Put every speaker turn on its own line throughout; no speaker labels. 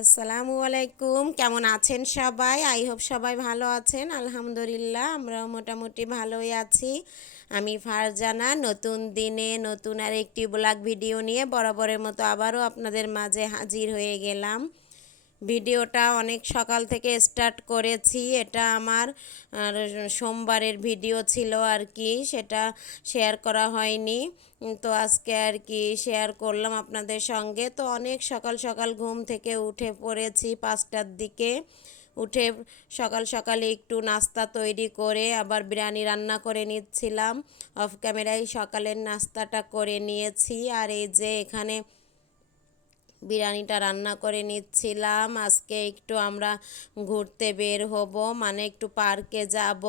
আসসালামু আলাইকুম। কেমন আছেন সবাই? আই হোপ সবাই ভালো আছেন। আলহামদুলিল্লাহ আমরা মোটামুটি ভালোই আছি। আমি ফারজানা, নতুন দিনে নতুন আর একটি ব্লগ ভিডিও নিয়ে বরাবরের মতো আবারও আপনাদের মাঝে হাজির হয়ে গেলাম। ভিডিওটা অনেক সকাল থেকে স্টার্ট করেছি। এটা আমার সোমবারের ভিডিও ছিল আর কি, সেটা শেয়ার করা হয়নি। তো আজকে আর কি শেয়ার করলাম আপনাদের সঙ্গে। তো অনেক সকাল সকাল ঘুম থেকে উঠে পড়েছি পাঁচটার দিকে। উঠে সকাল সকালে একটু নাস্তা তৈরি করে আবার বিরিয়ানি রান্না করে নিচ্ছিলাম। অফ ক্যামেরায় সকালের নাস্তাটা করে নিয়েছি। আর এই যে এখানে বিরিয়ানিটা রান্না করে নিচ্ছিলাম। আজকে একটু আমরা ঘুরতে বের হব মানে একটু পার্কে যাব।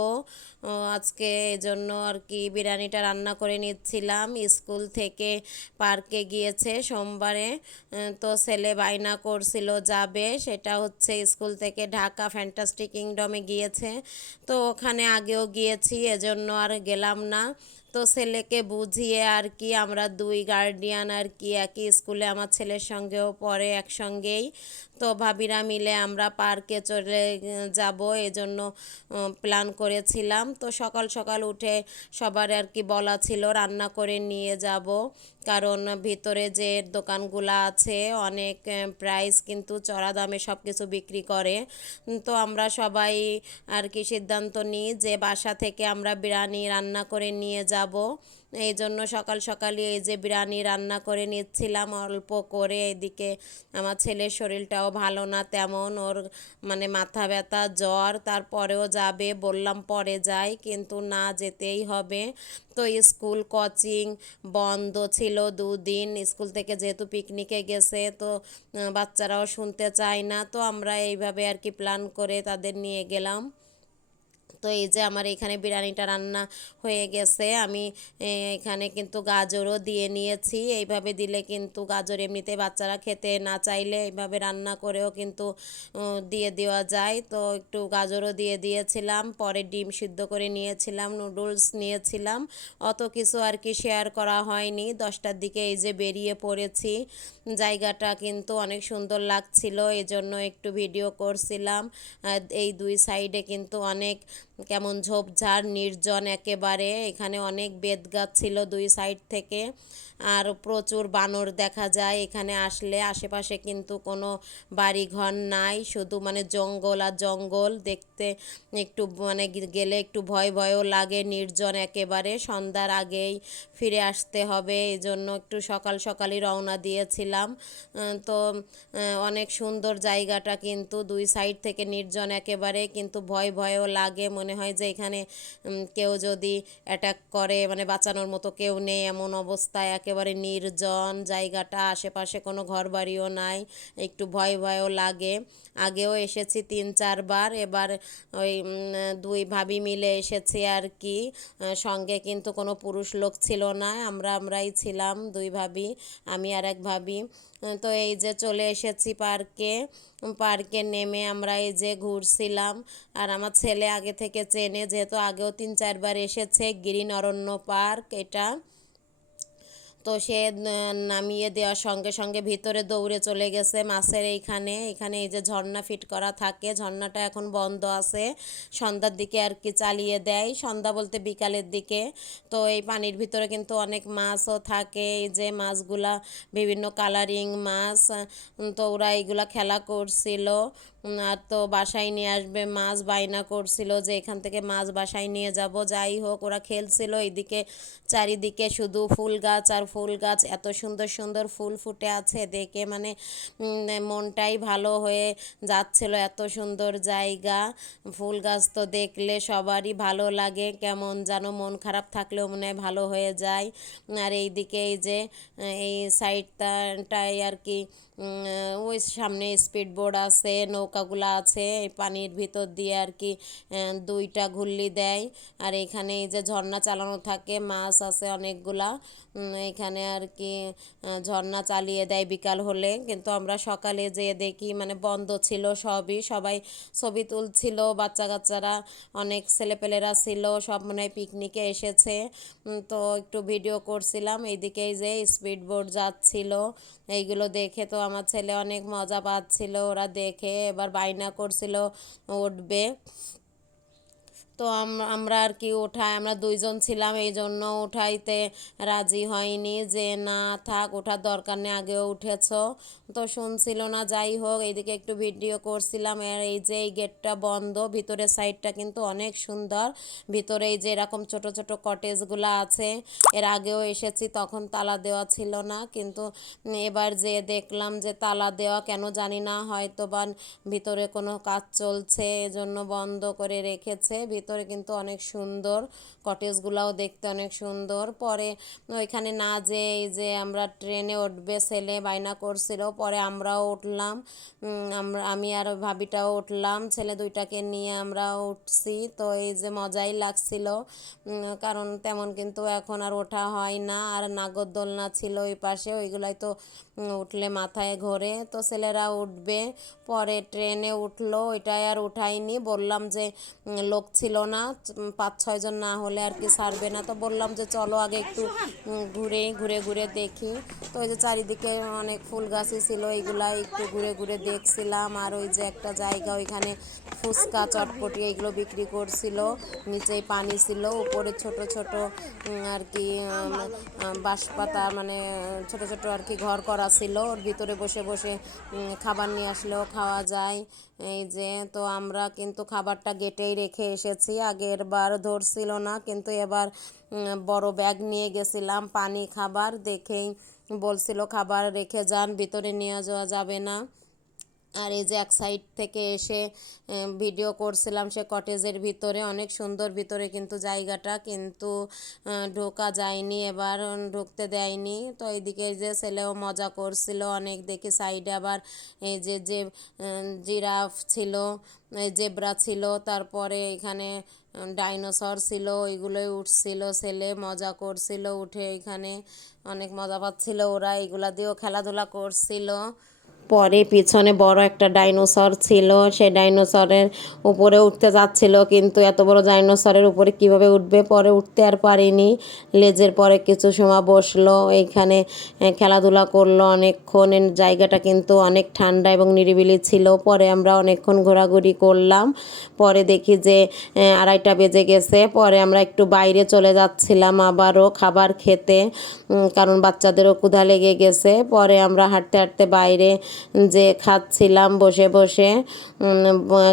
আজকে এজন্য আর কি বিরিয়ানিটা রান্না করে নিচ্ছিলাম। স্কুল থেকে পার্কে গিয়েছে সোমবারে। তো ছেলে বায়না করছিল, যাবে। সেটা হচ্ছে স্কুল থেকে ঢাকা ফ্যান্টাস্টিক কিংডমে গিয়েছে। তো ওখানে আগেও গিয়েছি, এজন্য আর গেলাম না। তো ছেলেকে বুঝিয়ে আর কি আমরা দুই গার্ডিয়ান আর কি একই স্কুলে আমার ছেলের সঙ্গেও পড়ে একসঙ্গেই। তো ভাবিরা মিলে আমরা পার্কে চলে যাব এজন্য প্ল্যান করেছিলাম। তো সকাল সকাল উঠে সবার আর কি বলা ছিল, রান্না করে নিয়ে যাব। কারণ ভিতরে যে দোকানগুলো আছে অনেক প্রাইস কিন্তু চড়া দামে সব কিছু বিক্রি করে। তো আমরা সবাই আর কি সিদ্ধান্ত নিই যে বাসা থেকে আমরা বিরিয়ানি রান্না করে নিয়ে যাব। এই জন্য সকাল সকালই এই যে বিরিয়ানি রান্না করে নিচ্ছিলাম, অল্প করে। এদিকে আমার ছেলের শরীরটাও ভালো না তেমন, ওর মানে মাথা ব্যথা, জ্বর। তারপরেও যাবে, বললাম পরে যাই, কিন্তু না যেতেই হবে। তো স্কুল কোচিং বন্ধ ছিল দুদিন। স্কুল থেকে যেহেতু পিকনিকে গেছে, তো বাচ্চারাও শুনতে চায় না। তো আমরা এইভাবে আর কি প্ল্যান করে তাদের নিয়ে গেলাম। তো এই যে আমার এখানে বিরিয়ানিটা রান্না হয়ে গেছে, আমি এখানে কিন্তু গাজরও দিয়ে নিয়েছি। এইভাবে দিলে কিন্তু গাজর এমনিতে বাচ্চারা খেতে না চাইলে এইভাবে রান্না করেও কিন্তু দিয়ে দেওয়া যায়। তো একটু গাজরও দিয়ে দিয়েছিলাম, পরে ডিম সিদ্ধ করে নিয়েছিলাম, নুডলস নিয়েছিলাম। অত কিছু আর কি শেয়ার করা হয়নি। দশটার দিকে এই যে বেরিয়ে পড়েছি, জায়গাটা কিন্তু অনেক সুন্দর লাগছিল, এজন্য একটু ভিডিও করছিলাম। এই দুই সাইডে কিন্তু অনেক কেমন ঝোপঝাড় নির্জন একেবারে। এখানে অনেক বেদগাছ ছিল দুই সাইড থেকে। আর প্রচুর বানর দেখা যায়। এখানে আসলে আশেপাশে কিন্তু কোনো বাড়িঘর নাই। শুধু মানে জঙ্গল আর জঙ্গল। দেখতে একটু মানে গেলে একটু ভয় ভয়ও লাগে, নির্জন একেবারে। সন্ধ্যার আগেই ফিরে আসতে হবে। এই জন্য একটু সকাল সকালই রওনা দিয়েছিলাম। তো অনেক সুন্দর জায়গাটা কিন্তু দুই সাইড থেকে নির্জন একেবারে। কিন্তু ভয় ভয়ও লাগে। মনে হয় যে এখানে কেউ যদি অ্যাটাক করে মানে বাঁচানোর মতো কেউ নেই। এমন অবস্থায় একেবারে নির্জন জায়গাটা, আশেপাশে কোনো ঘর বাড়িও নাই, একটু ভয় ভয়ও লাগে। আগেও এসেছি তিন চারবার, এবার ওই দুই ভাবি মিলে এসেছি আর কি। সঙ্গে কিন্তু কোনো পুরুষ লোক ছিল না, আমরা আমরাই ছিলাম দুই ভাবি, আমি আর এক ভাবি। তো এই যে চলে এসেছি পার্কে পার্কে নেমে আমরা এই যে ঘুরছিলাম। আর আমার ছেলে আগে থেকে চেনে, যেহেতু আগেও তিন চারবার এসেছে গ্রিন অরণ্য পার্ক এটা। তো সে নামিয়ে দেওয়ার সঙ্গে সঙ্গে ভিতরে দৌড়ে চলে গেছে মাছের এইখানে। এখানে এই যে ঝর্ণা ফিট করা থাকে, ঝর্ণাটা এখন বন্ধ আছে। সন্ধ্যার দিকে আর কি চালিয়ে দেয়, সন্ধ্যা বলতে বিকালের দিকে। তো এই পানির ভিতরে কিন্তু অনেক মাছও থাকে, এই যে মাছগুলা বিভিন্ন কালারিং মাছ তো ওরা এইগুলা খেলা করছিল। আর তো বাসায় নিয়ে আসবে, মাছ বায়না করছিল যে এখান থেকে মাছ বাসায় নিয়ে যাব। যাই হোক, ওরা খেলছিল, এইদিকে চারিদিকে শুধু ফুল গাছ আর ফুল গাছ এত সুন্দর সুন্দর ফুল ফুটে আছে দেখে মানে মনটাই ভালো হয়ে যাচ্ছিল এত সুন্দর জায়গা। ফুল গাছ তো দেখলে সবারই ভালো লাগে কেমন যেন মন খারাপ থাকলেও মনে হয় ভালো হয়ে যায়। আর এইদিকে এই যে এই সাইডটাই আর কি ওই সামনে স্পিড বোর্ড আছে নৌকাগুলো আছে পানির ভিতর দিয়ে আর কি দুইটা ঘুল্লি দেয়। আর এখানে এই যে ঝর্ণা চালানো থাকে মাছ আছে অনেকগুলা উম, এখানে আর কি ঝর্ণা চালিয়ে দেয় বিকাল হলে। কিন্তু আমরা সকালে যেয়ে দেখি মানে বন্ধ ছিল সবই। সবাই ছবি তুলছিল বাচ্চা কাচ্চারা অনেক ছেলেপেলেরা ছিল, সব মনে হয় পিকনিকে এসেছে। তো একটু ভিডিও করছিলাম, এইদিকে যে স্পিড বোট যাচ্ছিল, এইগুলো দেখে তো আমার ছেলে অনেক মজা পাচ্ছিল। ওরা দেখে এবার বায়না করছিল, উঠবে। তো আম- আমরা আর কি ওঠায় আমরা দুইজন ছিলাম এই জন্য উঠাইতে রাজি হয়নি যে না, থাক, ওঠার দরকার নেই, আগেও উঠেছ। তো শুনছিল না, যাই হোক, এইদিকে একটু ভিডিও করছিলাম, আর এই যে এই গেটটা বন্ধ, ভিতরের সাইডটা কিন্তু অনেক সুন্দর। ভিতরে এই যে এরকম ছোট ছোট কটেজগুলো আছে, এর আগেও এসেছি, তখন তালা দেওয়া ছিল না, কিন্তু এবার যে দেখলাম যে তালা দেওয়া, কেন জানি না হয়তো বা ভিতরে কোনো কাজ চলছে, এজন্য বন্ধ করে রেখেছে ভিতরে কিন্তু অনেক সুন্দর কটেজগুলোও দেখতে অনেক সুন্দর। পরে ওইখানে না যে এই যে আমরা ট্রেনে উঠবে, ছেলে বায়না করছিল, পরে আমরাও উঠলাম। আমরা, আমি আর ভাবিটাও উঠলাম। ছেলে দুইটাকে নিয়ে আমরা উঠছি। তো এই যে মজাই লাগছিল। কারণ তেমন কিন্তু এখন আর ওঠা হয় না। আর নাগরদোলনা ছিল ওই পাশে, ওইগুলাই তো উঠলে মাথায় ঘোরে। তো ছেলেরা উঠবে। পরে ট্রেনে উঠল, ওইটাই আর উঠাইনি বললাম যে লোক ছিল না। উম, পাঁচ ছয়জন না হলে আর কি ছাড়বে না। তো বললাম যে চলো আগে একটু ঘুরে ঘুরে ঘুরে দেখি। তো ওই যে চারিদিকে অনেক ফুল গাছই ছিল এইগুলা একটু ঘুরে ঘুরে দেখছিলাম। আর ওই যে একটা জায়গা ওইখানে ফুচকা চটপটি এগুলো বিক্রি করছিল। নিচেই পানি ছিল উপরে ছোট ছোট আর কি বাঁশপাতা মানে ছোট ছোট আর কি ঘর করা ছিল। ওর ভিতরে বসে বসে খাবার নিয়ে আসলেও খাওয়া যায়। এই যে তো আমরা কিন্তু খাবারটা গেটেই রেখে এসেছি। আগের বার ধরছিল না, কিন্তু এবার বড় ব্যাগ নিয়ে গেছিলাম, পানি, খাবার, দেখেই বলছিল, খাবার রেখে যান, ভিতরে নিয়ে যাওয়া যাবে না। আর এই যে এক সাইড থেকে এসে ভিডিও করছিলাম সে কটেজের ভিতরে, অনেক সুন্দর ভিতরে কিন্তু জায়গাটা, কিন্তু ঢোকা যায়নি, এবার ঢুকতে দেয়নি। তো এইদিকে যে ছেলেও মজা করছিল, অনেক দেখি সাইডে আবার এই যে যে জিরাফ ছিল জেব্রা ছিল, তারপরে এখানে ডাইনোসর ছিল, ওইগুলোই উঠছিল, ছেলে মজা করছিল, উঠে এখানে অনেক মজা পাচ্ছিল ওরা, এগুলা দিয়েও খেলাধুলা করছিল। পরে পিছনে বড় একটা ডাইনোসর ছিল সেই ডাইনোসরের উপরে উঠতে যাচ্ছিল, কিন্তু এত বড় ডাইনোসরের উপরে কীভাবে উঠবে? পরে উঠতে আর পারিনি। লেজের পরে কিছু সময় বসল এইখানে খেলাধুলা করল অনেকক্ষণ। জায়গাটা কিন্তু অনেক ঠান্ডা এবং নিরিবিলি ছিল। পরে আমরা অনেকক্ষণ ঘোরাঘুরি করলাম। পরে দেখি যে আড়াইটা বেজে গেছে। পরে আমরা একটু বাইরে চলে যাচ্ছিলাম আবারও খাবার খেতে কারণ বাচ্চাদেরও ক্ষুধা লেগে গেছে। পরে আমরা হাঁটতে হাঁটতে বাইরে যে খাচ্ছিলাম বসে বসে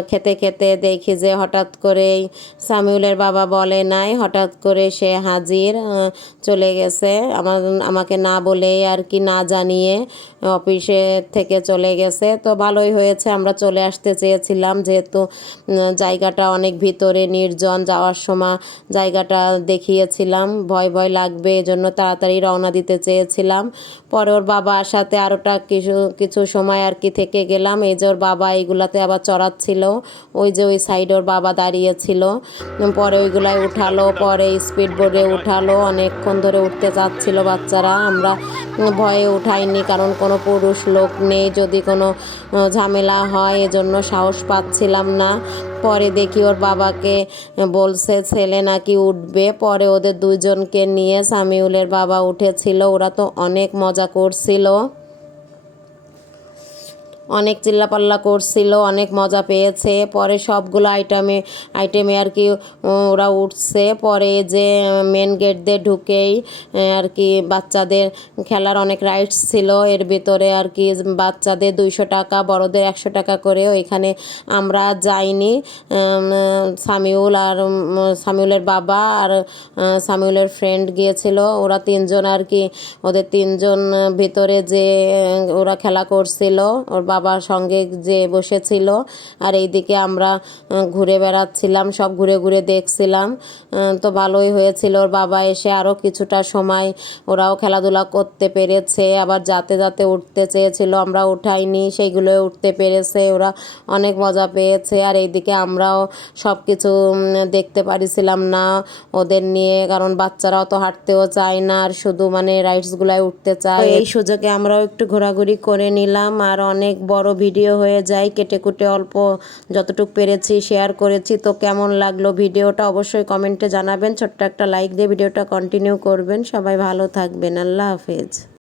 খেতে খেতে দেখি যে হঠাৎ করেই সামিউলের বাবা বলে নাই, হঠাৎ করে সে হাজির চলে গেছে। আমার, আমাকে না বলেই আর কি না জানিয়ে অফিসে থেকে চলে গেছে। তো ভালোই হয়েছে, আমরা চলে আসতে চেয়েছিলাম যেহেতু জায়গাটা অনেক ভিতরে নির্জন, যাওয়ার সময় জায়গাটা দেখিয়েছিলাম। ভয় ভয় লাগবে, এজন্য তাড়াতাড়ি রওনা দিতে চেয়েছিলাম। পরে ওর বাবা আসাতে আরোটা কিছু কিছু সময় আর কি থেকে গেলাম। এই যে ওর বাবা এইগুলাতে আবার চড়াচ্ছিল। ওই যে ওই সাইডে ওর বাবা দাঁড়িয়েছিল। পরে ওইগুলাই উঠালো, পরে স্পিড বোর্ডে উঠালো। অনেকক্ষণ ধরে উঠতে চাচ্ছিল বাচ্চারা। আমরা ভয়ে উঠাইনি কারণ কোনো পুরুষ লোক নেই। যদি কোনো ঝামেলা হয় এজন্য সাহস পাচ্ছিলাম না। পরে দেখি ওর বাবাকে বলছে, ছেলে নাকি উঠবে। পরে ওদের দুজনকে নিয়ে সামিউলের বাবা উঠেছিল। ওরা তো অনেক মজা করছিল। অনেক চিল্লাপাল্লা করছিল, অনেক মজা পেয়েছে। পরে সবগুলো আইটেমে আইটেমে আর কি, ওরা উঠছে। পরে যে মেন গেট দিয়ে ঢুকেই আর কি, বাচ্চাদের খেলার অনেক রাইডস ছিল। এর ভিতরে আর কি, বাচ্চাদের দুইশো টাকা, বড়দের একশো টাকা করে ওইখানে আমরা যাইনি। সামিউল আর সামিউলের বাবা আর সামিউলের ফ্রেন্ড গিয়েছিল। ওরা তিনজন আর কি, ওদের তিনজন ভিতরে যে ওরা খেলা করছিল, ওর বাবা বাবার সঙ্গে যে বসেছিল, আর এইদিকে আমরা ঘুরে বেড়াচ্ছিলাম, সব ঘুরে ঘুরে দেখছিলাম। তো ভালোই হয়েছিল। ওর বাবা এসে আরও কিছুটা সময় ওরাও খেলাধুলা করতে পেরেছে, আবার যাতে যাতে উঠতে চেয়েছিল, আমরা উঠাইনি সেইগুলো উঠতে পেরেছে, ওরা অনেক মজা পেয়েছে। আর এইদিকে আমরাও সব কিছু দেখতে পারিছিলাম না ওদের নিয়ে, কারণ বাচ্চারাও তো হাঁটতেও চায় না, আর শুধু মানে রাইডসগুলায় উঠতে চায়। এই সুযোগে আমরাও একটু ঘোরাঘুরি করে নিলাম, আর অনেক বড় ভিডিও হয়ে যায়, কেটে কুটে অল্প যতটুকু পেরেছি শেয়ার করেছি। তো কেমন লাগল ভিডিওটা অবশ্যই কমেন্টে জানাবেন। ছোট্ট একটা লাইক দিয়ে ভিডিওটা কন্টিনিউ করবেন। সবাই ভালো থাকবেন। আল্লাহ হাফেজ।